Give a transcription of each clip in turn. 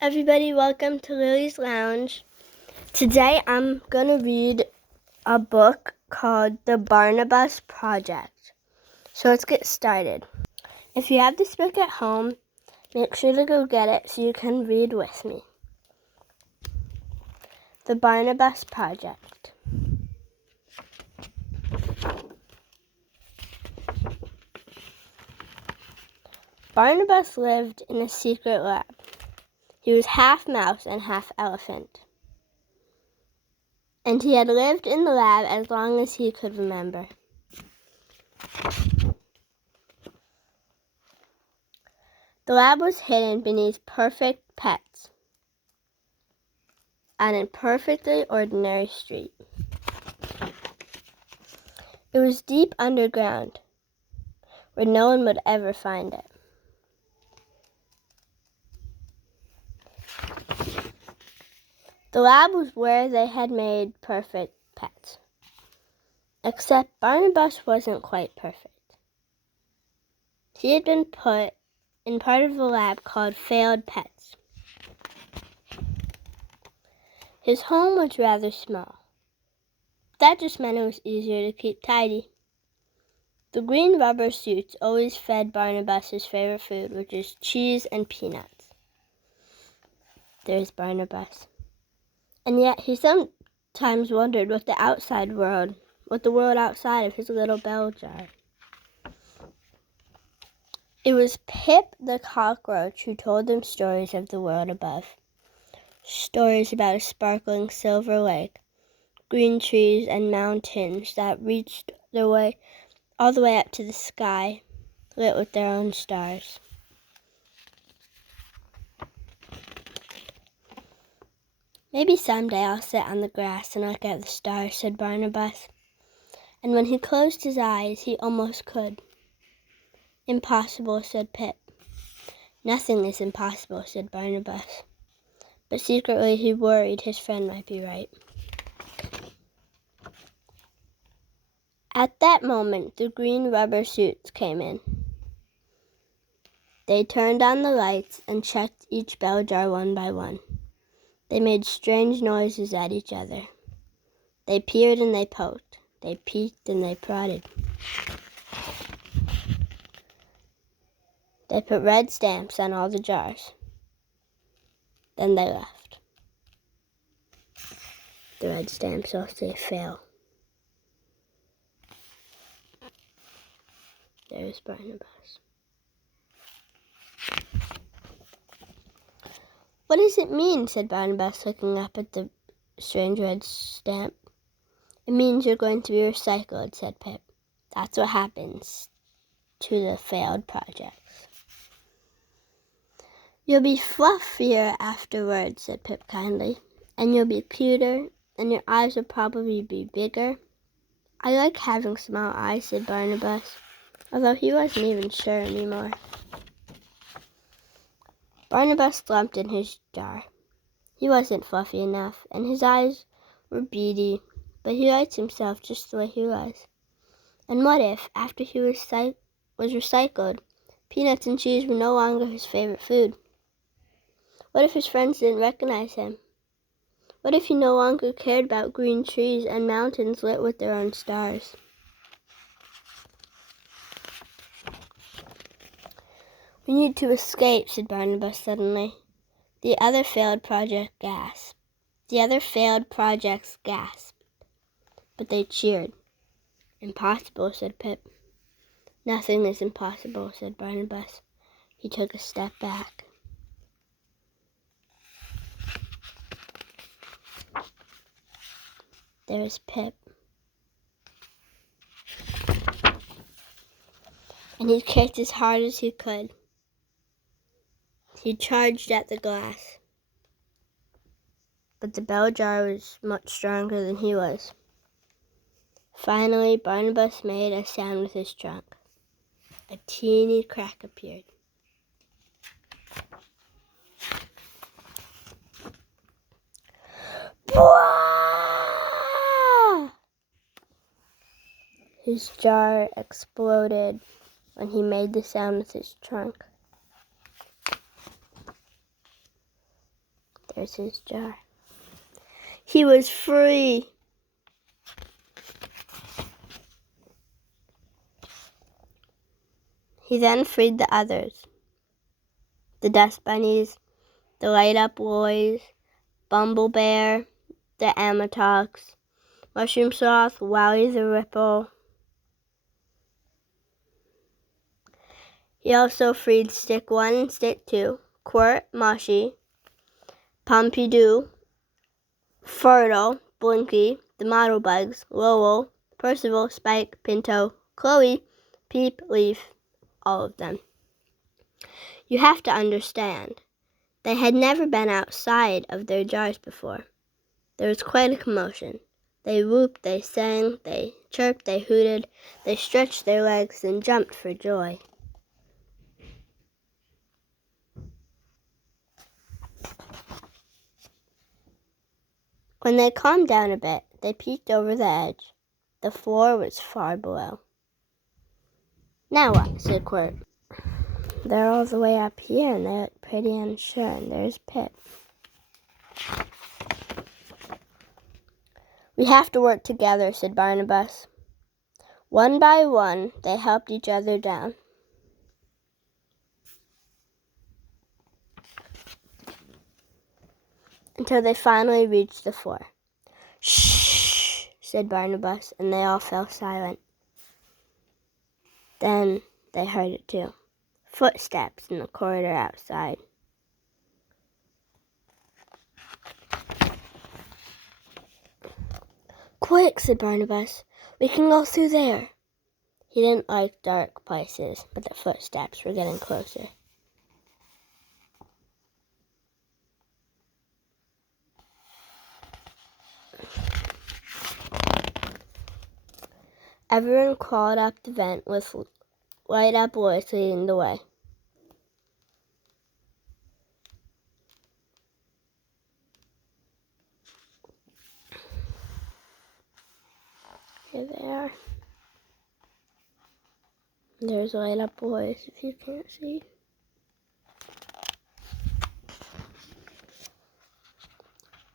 Everybody, welcome to Lily's Lounge. Today I'm going to read a book called The Barnabus Project. So let's get started. If you have this book at home, make sure to go get it so you can read with me. The Barnabus Project. Barnabus lived in a secret lab. He was half mouse and half elephant. And he had lived in the lab as long as he could remember. The lab was hidden beneath perfect pets on a perfectly ordinary street. It was deep underground, where no one would ever find it. The lab was where they had made perfect pets. Except Barnabus wasn't quite perfect. He had been put in part of the lab called failed pets. His home was rather small. That just meant it was easier to keep tidy. The green rubber suits always fed Barnabas his favorite food, which is cheese and peanuts. There's Barnabus. And yet he sometimes wondered what the world outside of his little bell jar. It was Pip the cockroach who told them stories of the world above. Stories about a sparkling silver lake, green trees and mountains that reached their way all the way up to the sky, lit with their own stars. Maybe someday I'll sit on the grass and look at the stars, said Barnabus. And when he closed his eyes, he almost could. Impossible, said Pip. Nothing is impossible, said Barnabus. But secretly he worried his friend might be right. At that moment, the green rubber suits came in. They turned on the lights and checked each bell jar one by one. They made strange noises at each other. They peered and they poked. They peeked and they prodded. They put red stamps on all the jars. Then they left. The red stamps all say fail. There's Barnabus. What does it mean? Said Barnabus, looking up at the strange red stamp. It means you're going to be recycled, said Pip. That's what happens to the failed projects. You'll be fluffier afterwards, said Pip kindly. And you'll be cuter, and your eyes will probably be bigger. I like having small eyes, said Barnabus, although he wasn't even sure anymore. Barnabus slumped in his jar. He wasn't fluffy enough, and his eyes were beady, but he liked himself just the way he was. And what if, after he was recycled, peanuts and cheese were no longer his favorite food? What if his friends didn't recognize him? What if he no longer cared about green trees and mountains lit with their own stars? We need to escape, said Barnabus suddenly. The other failed projects gasped. But they cheered. Impossible, said Pip. Nothing is impossible, said Barnabus. He took a step back. There was Pip. And he kicked as hard as he could. He charged at the glass. But the bell jar was much stronger than he was. Finally, Barnabus made a sound with his trunk. A teeny crack appeared. His jar exploded when he made the sound with his trunk. Here's his jar. He was free. He then freed the others. The dust bunnies, the light-up boys, Bumble Bear, the Amatox, Mushroom Sloth, Wally the Ripple. He also freed Stick 1 and Stick 2, Quirt, Moshi, Pompidou, Fertile, Blinky, the Model Bugs, Lowell, Percival, Spike, Pinto, Chloe, Peep, Leaf, all of them. You have to understand, they had never been outside of their jars before. There was quite a commotion. They whooped, they sang, they chirped, they hooted, they stretched their legs and jumped for joy. When they calmed down a bit, they peeked over the edge. The floor was far below. Now what? Said Quirt. They're all the way up here, and they look pretty unsure, and there's Pip. We have to work together, said Barnabus. One by one, they helped each other down. Until they finally reached the floor. Shh, said Barnabus, and they all fell silent. Then they heard it too. Footsteps in the corridor outside. Quick, said Barnabus. We can go through there. He didn't like dark places, but the footsteps were getting closer. Everyone crawled up the vent with light-up boys leading the way. Here they are. There's light-up boys, if you can't see.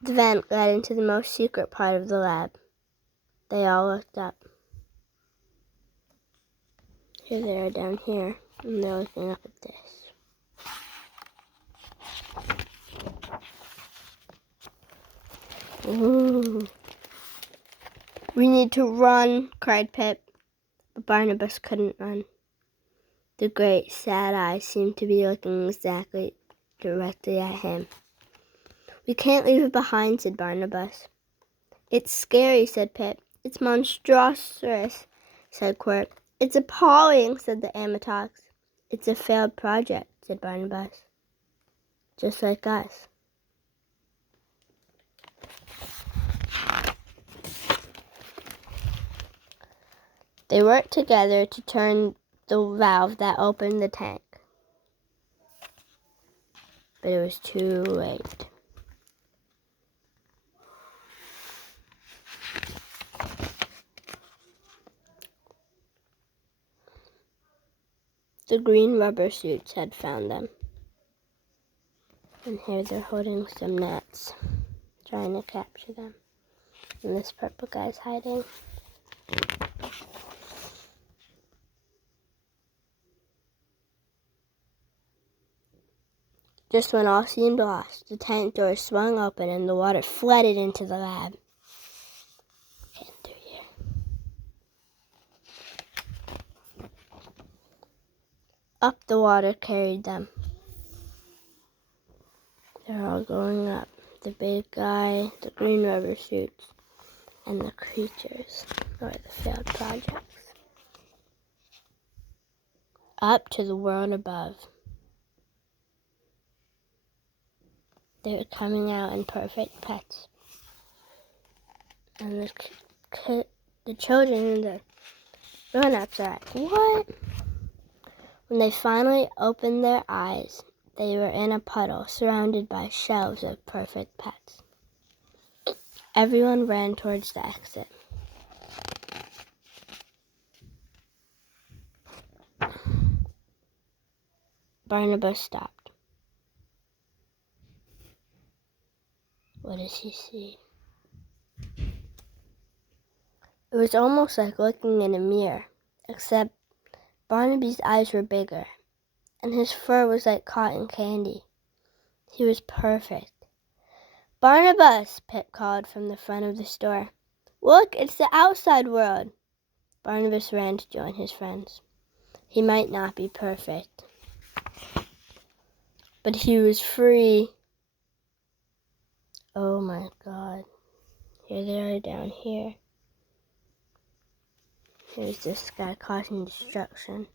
The vent led into the most secret part of the lab. They all looked up. Here they are down here, and they're looking up at this. Ooh. We need to run, cried Pip, but Barnabus couldn't run. The great sad eyes seemed to be looking directly at him. We can't leave it behind, said Barnabus. It's scary, said Pip. It's monstrous, said Quirt. It's appalling, said the Amatox. It's a failed project, said Barnabus. Just like us. They worked together to turn the valve that opened the tank. But it was too late. The green rubber suits had found them. And here they're holding some nets, trying to capture them. And this purple guy's hiding. Just when all seemed lost, the tank door swung open and the water flooded into the lab. In through here. Up the water carried them. They're all going up. The big guy, the green rubber suits, and the creatures, or the failed projects. Up to the world above. They were coming out in perfect pets. And the children and the grown-ups are like, what? When they finally opened their eyes, they were in a puddle surrounded by shelves of perfect pets. Everyone ran towards the exit. Barnabus stopped. What does he see? It was almost like looking in a mirror, except Barnaby's eyes were bigger, and his fur was like cotton candy. He was perfect. "Barnabus!" Pip called from the front of the store. "Look, it's the outside world!" Barnabas ran to join his friends. He might not be perfect, but he was free. Oh my God. Here they are down here. Here's this guy causing destruction.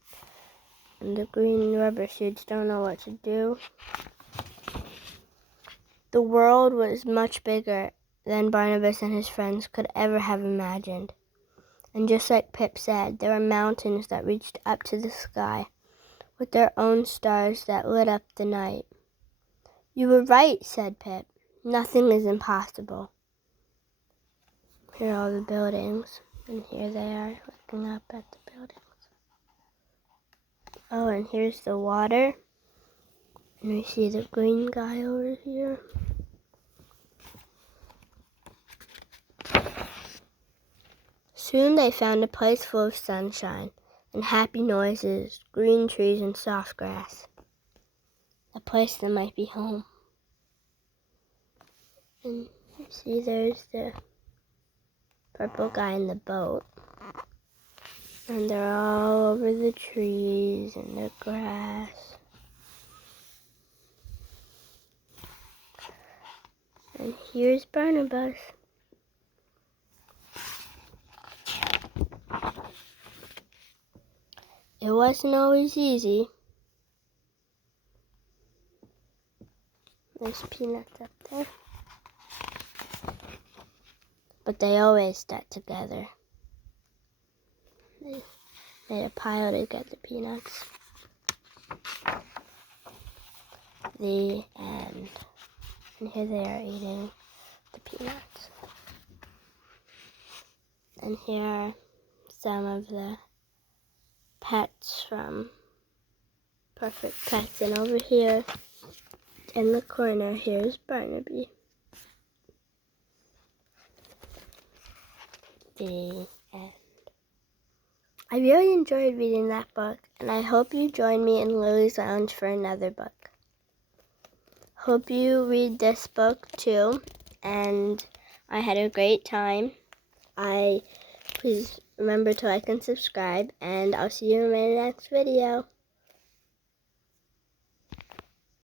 And the green rubber suits don't know what to do. The world was much bigger than Barnabas and his friends could ever have imagined. And just like Pip said, there were mountains that reached up to the sky with their own stars that lit up the night. "You were right," said Pip. "Nothing is impossible." Here are all the buildings, and here they are looking up at the buildings. Oh, and here's the water, and we see the green guy over here. Soon they found a place full of sunshine and happy noises, green trees and soft grass. A place that might be home. And you see there's the purple guy in the boat. And they're all over the trees and the grass. And here's Barnabas. It wasn't always easy. There's peanuts up there. But they always stuck together. They made a pile to get the peanuts. The end. And here they are eating the peanuts. And here are some of the pets from Perfect Pets. And over here in the corner, here's Barnaby. The end. I really enjoyed reading that book, and I hope you join me in Lily's Lounge for another book. Hope you read this book too, and I had a great time. Please remember to like and subscribe, and I'll see you in my next video.